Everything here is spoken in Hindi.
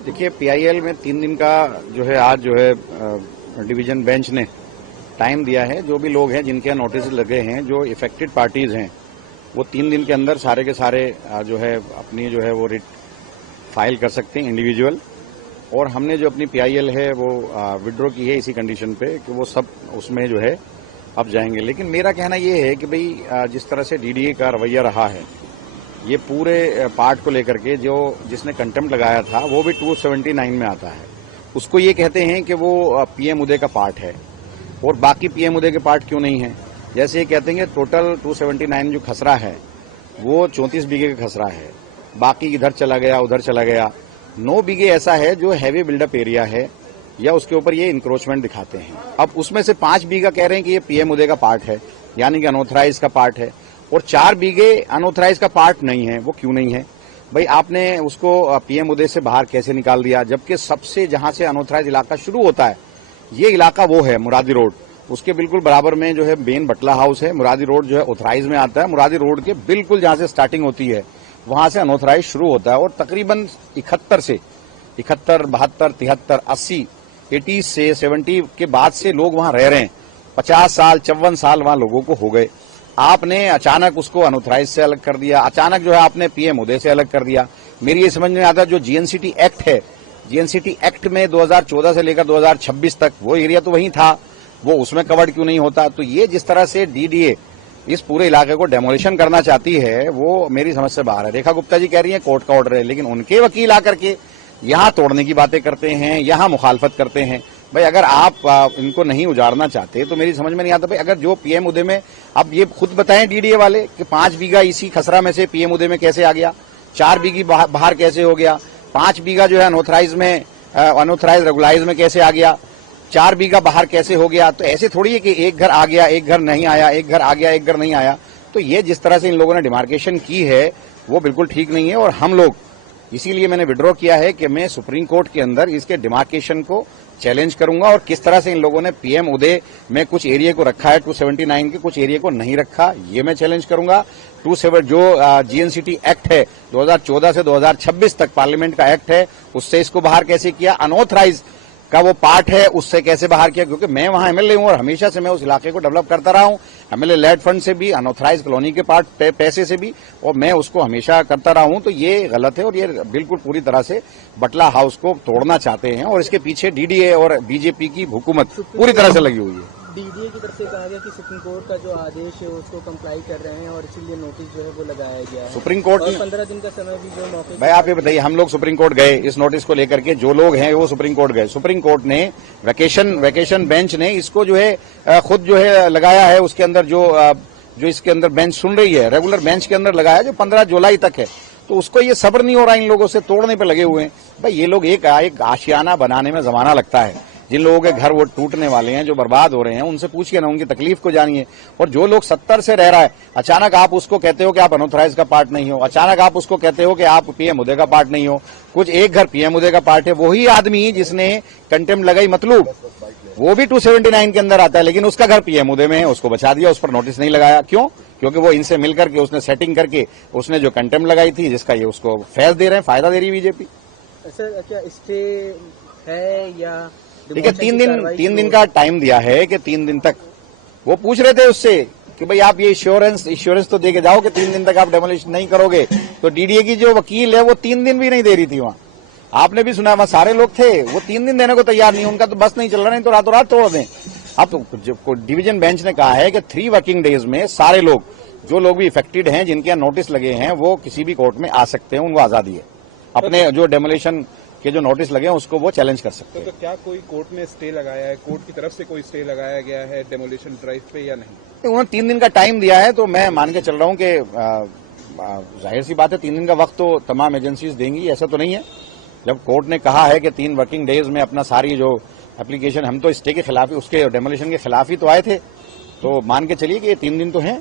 देखिए, पीआईएल में 3 दिन का जो है आज जो है डिवीजन बेंच ने टाइम दिया है। जो भी लोग हैं जिनके यहाँ नोटिस लगे हैं, जो इफेक्टेड पार्टीज हैं, वो 3 दिन के अंदर सारे के सारे जो है अपनी जो है वो रिट फाइल कर सकते हैं इंडिविजुअल। और हमने जो अपनी पीआईएल है वो विड्रॉ की है इसी कंडीशन पे कि वो सब उसमें जो है अब जाएंगे। लेकिन मेरा कहना ये है कि भाई जिस तरह से डीडीए का रवैया रहा है, ये पूरे पार्ट को लेकर के जिसने कंटेम्प्ट लगाया था वो भी 279 में आता है। उसको ये कहते हैं कि वो पीएम उदय का पार्ट है और बाकी पीएम उदय के पार्ट क्यों नहीं है। जैसे ये कहते हैं कि टोटल 279 जो खसरा है वो 34 बीघे का खसरा है, बाकी इधर चला गया उधर चला गया। 9 बीघे ऐसा है जो हैवी बिल्डअप एरिया है या उसके ऊपर ये इंक्रोचमेंट दिखाते हैं। अब उसमें से 5 बीघा कह रहे हैं कि ये पीएम उदय का पार्ट है, यानी कि अनऑथराइज का पार्ट है, और 4 बीघे अनऑथराइज का पार्ट नहीं है। वो क्यों नहीं है भाई? आपने उसको पीएम उदय से बाहर कैसे निकाल दिया, जबकि सबसे जहां से अनऑथराइज इलाका शुरू होता है ये इलाका वो है मुरादी रोड। उसके बिल्कुल बराबर में जो है मेन बटला हाउस है। मुरादी रोड जो है ऑथराइज में आता है। मुरादी रोड के बिल्कुल जहां से स्टार्टिंग होती है वहां से अनऑथराइज शुरू होता है और तकरीबन 71 से 71, 72, 73, 80, 80 से 70 के बाद से लोग वहां रह रहे हैं। 50 साल 54 साल वहां लोगों को हो गए। आपने अचानक उसको अनऑथराइज से अलग कर दिया, अचानक जो है आपने पीएम उदय से अलग कर दिया। मेरी ये समझ में आता है जो जीएनसीटी एक्ट है, जीएनसीटी एक्ट में 2014 से लेकर 2026 तक वो एरिया तो वहीं था, वो उसमें कवर्ड क्यों नहीं होता? तो ये जिस तरह से डीडीए इस पूरे इलाके को डेमोलिशन करना चाहती है वो मेरी समझ से बाहर है। रेखा गुप्ता जी कह रही है कोर्ट का ऑर्डर है, लेकिन उनके वकील आकर के यहां तोड़ने की बातें करते हैं, यहां मुखालफत करते हैं। भाई अगर आप इनको नहीं उजाड़ना चाहते तो मेरी समझ में नहीं आता। भाई अगर जो पीएम उदय में, अब ये खुद बताएं डीडीए वाले कि 5 बीघा इसी खसरा में से पीएम उदय में कैसे आ गया, 4 बीघी बाहर कैसे हो गया, 5 बीघा जो है अनऑथराइज रेगुलाइज में कैसे आ गया, 4 बीघा बाहर कैसे हो गया। तो ऐसे थोड़ी है कि एक घर आ गया एक घर नहीं आया, एक घर आ गया एक घर नहीं आया। तो ये जिस तरह से इन लोगों ने डिमार्केशन की है वो बिल्कुल ठीक नहीं है। और हम लोग इसीलिए मैंने विड्रॉ किया है कि मैं सुप्रीम कोर्ट के अंदर इसके डिमार्केशन को चैलेंज करूंगा और किस तरह से इन लोगों ने पीएम उदय में कुछ एरिया को रखा है 279 के, कुछ एरिया को नहीं रखा, ये मैं चैलेंज करूंगा। 27 जो जीएनसीटी एक्ट है 2014 से 2026 तक पार्लियामेंट का एक्ट है, उससे इसको बाहर कैसे किया, अनऑथराइज का वो पार्ट है उससे कैसे बाहर किया। क्योंकि मैं वहां एमएलए हूं और हमेशा से मैं उस इलाके को डेवलप करता रहा हूं, एमएलए लेड फंड से भी, अनऑथराइज कॉलोनी के पार्ट पैसे से भी, और मैं उसको हमेशा करता रहा हूं। तो ये गलत है और ये बिल्कुल पूरी तरह से बटला हाउस को तोड़ना चाहते हैं और इसके पीछे डीडीए और बीजेपी की हुकूमत पूरी तरह से लगी हुई है। डीडीए की तरफ से कहा गया कि सुप्रीम कोर्ट का जो आदेश है उसको कंप्लाई कर रहे हैं और इसीलिए नोटिस जो है वो लगाया गया है। सुप्रीम कोर्ट और 15 दिन का समय भी जो मौके। भाई आप ये बताइए, हम लोग सुप्रीम कोर्ट गए इस नोटिस को लेकर के, जो लोग हैं वो सुप्रीम कोर्ट गए। सुप्रीम कोर्ट ने वैकेशन बेंच ने इसको जो है खुद जो है लगाया है। उसके अंदर जो इसके अंदर बेंच सुन रही है, रेगुलर बेंच के अंदर लगाया जो 15 जुलाई तक है। तो उसको ये सब्र नहीं हो रहा इन लोगों से, तोड़ने पे लगे हुए हैं। भाई ये लोग एक आशियाना बनाने में जमाना लगता है। जिन लोगों के घर वो टूटने वाले हैं, जो बर्बाद हो रहे हैं, उनसे पूछिए ना, उनकी तकलीफ को जानिए। और जो लोग 70 से रह रहा है, अचानक आप उसको कहते हो कि आप अनऑथराइज का पार्ट नहीं हो, अचानक आप उसको कहते हो कि आप पीएम उदय का पार्ट नहीं हो। कुछ एक घर पीएम उदय का पार्ट है, वही आदमी जिसने कंटेम्प्ट लगाई मतलूब, वो भी 279 के अंदर आता है, लेकिन उसका घर पीएम उदय में है, उसको बचा दिया, उस पर नोटिस नहीं लगाया। क्यों? क्योंकि वो इनसे मिलकर के उसने सेटिंग करके उसने जो कंटेम्प्ट लगाई थी, जिसका ये उसको फैज दे रहे हैं, फायदा दे रही है बीजेपी। सर क्या स्टे है या ठीक है, 3 दिन का टाइम दिया है कि 3 दिन तक वो पूछ रहे थे उससे कि भाई आप ये इंश्योरेंस तो दे के जाओ कि 3 दिन तक आप डेमोलिशन नहीं करोगे। तो डीडीए की जो वकील है वो 3 दिन भी नहीं दे रही थी वहां। आपने भी सुना, वहां सारे लोग थे, वो 3 दिन देने को तैयार नहीं, उनका तो बस नहीं चल रहा, नहीं तो रातों रात तोड़ दें। अब तो डिवीजन बेंच ने कहा है कि 3 वर्किंग डेज में सारे लोग, जो लोग भी इफेक्टेड हैं, जिनके यहाँ नोटिस लगे हैं, वो किसी भी कोर्ट में आ सकते हैं, उनको आजादी है। अपने जो डेमोलिशन के जो नोटिस लगे हैं उसको वो चैलेंज कर सकते हैं। तो क्या कोई कोर्ट ने स्टे लगाया है, कोर्ट की तरफ से कोई स्टे लगाया गया है डेमोलिशन ड्राइव पे या नहीं? उन्होंने 3 दिन का टाइम दिया है, तो मैं मान के चल रहा हूं कि जाहिर सी बात है 3 दिन का वक्त तो तमाम एजेंसीज देंगी, ऐसा तो नहीं है। जब कोर्ट ने कहा है कि 3 वर्किंग डेज में अपना सारी जो एप्लीकेशन, हम तो स्टे के खिलाफ ही, उसके डेमोलिशन के खिलाफ ही तो आए थे, तो मान के चलिए कि ये 3 दिन तो हैं।